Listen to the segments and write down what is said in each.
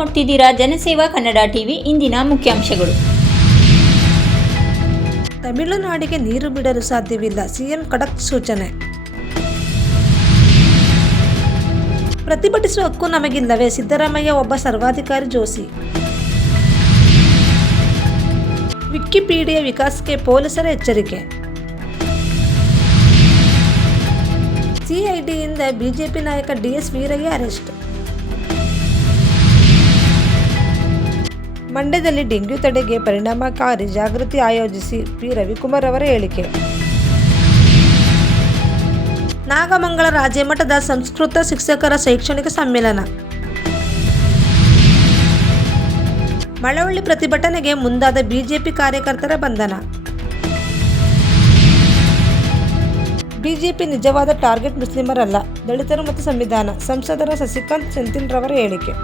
ನೋಡ್ತಿದ್ದೀರಾ ಜನಸೇವಾ ಕನ್ನಡ ಟಿವಿ. ಇಂದಿನ ಮುಖ್ಯಾಂಶಗಳು. ತಮಿಳುನಾಡಿಗೆ ನೀರು ಬಿಡಲು ಸಾಧ್ಯವಿಲ್ಲ, ಸಿಎಂ ಖಡಕ್ ಸೂಚನೆ. ಪ್ರತಿಭಟಿಸುವ ಹಕ್ಕು ನಮಗಿಲ್ಲವೇ, ಸಿದ್ದರಾಮಯ್ಯ ಒಬ್ಬ ಸರ್ವಾಧಿಕಾರಿ ಜೋಶಿ. ವಿಕಿಪೀಡಿಯಾ ವಿಕಾಸಕ್ಕೆ ಪೊಲೀಸರ ಎಚ್ಚರಿಕೆ. ಸಿಐಡಿಯಿಂದ ಬಿಜೆಪಿ ನಾಯಕ ಡಿಎಸ್ ವೀರಯ್ಯ ಅರೆಸ್ಟ್. ಮಂಡ್ಯದಲ್ಲಿ ಡೆಂಗ್ಯೂ ತಡೆಗೆ ಪರಿಣಾಮಕಾರಿ ಜಾಗೃತಿ ಆಯೋಜಿಸಿ ಪಿ ರವಿಕುಮಾರ್ ಅವರ ಹೇಳಿಕೆ. ನಾಗಮಂಗಲ ರಾಜ್ಯಮಟ್ಟದ ಸಂಸ್ಕೃತ ಶಿಕ್ಷಕರ ಶೈಕ್ಷಣಿಕ ಸಮ್ಮೇಳನ. ಮಳವಳ್ಳಿ ಪ್ರತಿಭಟನೆಗೆ ಮುಂದಾದ ಬಿಜೆಪಿ ಕಾರ್ಯಕರ್ತರ ಬಂಧನ. ಬಿಜೆಪಿ ನಿಜವಾದ ಟಾರ್ಗೆಟ್ ಮುಸ್ಲಿಮರಲ್ಲ, ದಲಿತರು ಮತ್ತು ಸಂವಿಧಾನ. ಸಂಸದರ ಸಸಿಕಾಂತ್ ಸೆಂಥಿಲ್ ರವರ ಹೇಳಿಕೆ.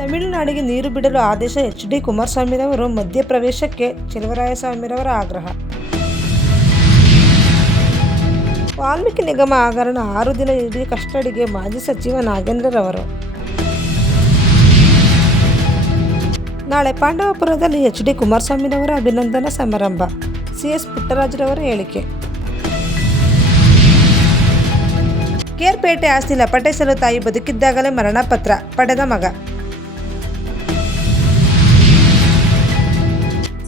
ತಮಿಳುನಾಡಿಗೆ ನೀರು ಬಿಡಲು ಆದೇಶ, ಎಚ್.ಡಿ. ಕುಮಾರಸ್ವಾಮಿರವರು ಮಧ್ಯಪ್ರವೇಶಕ್ಕೆ ಚೆಲುವರಾಯಸ್ವಾಮಿರವರ ಆಗ್ರಹ. ವಾಲ್ಮೀಕಿ ನಿಗಮ ಹಗರಣ, 6 ದಿನ ಇಡೀ ಕಸ್ಟಡಿಗೆ ಮಾಜಿ ಸಚಿವ ನಾಗೇಂದ್ರರವರು. ನಾಳೆ ಪಾಂಡವಪುರದಲ್ಲಿ ಎಚ್.ಡಿ. ಕುಮಾರಸ್ವಾಮಿರವರ ಅಭಿನಂದನಾ ಸಮಾರಂಭ. ಸಿ.ಎಸ್. ಪುಟ್ಟರಾಜುರವರ ಹೇಳಿಕೆ. ಕೇರ್ಪೇಟೆ ಆಸ್ತಿ ಲಪಟಿಸಲು ತಾಯಿ ಬದುಕಿದ್ದಾಗಲೇ ಮರಣ ಪತ್ರ ಪಡೆದ ಮಗ.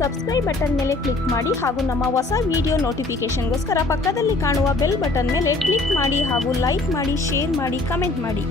ಸಬ್ಸ್ಕ್ರೈಬ್ ಬಟನ್ ಮೇಲೆ ಕ್ಲಿಕ್ ಮಾಡಿ ಹಾಗೂ ನಮ್ಮ ಹೊಸ ವಿಡಿಯೋ ನೋಟಿಫಿಕೇಶನ್ಗೋಸ್ಕರ ಪಕ್ಕದಲ್ಲಿ ಕಾಣುವ ಬೆಲ್ ಬಟನ್ ಮೇಲೆ ಕ್ಲಿಕ್ ಮಾಡಿ ಹಾಗೂ ಲೈಕ್ ಮಾಡಿ, ಶೇರ್ ಮಾಡಿ, ಕಮೆಂಟ್ ಮಾಡಿ.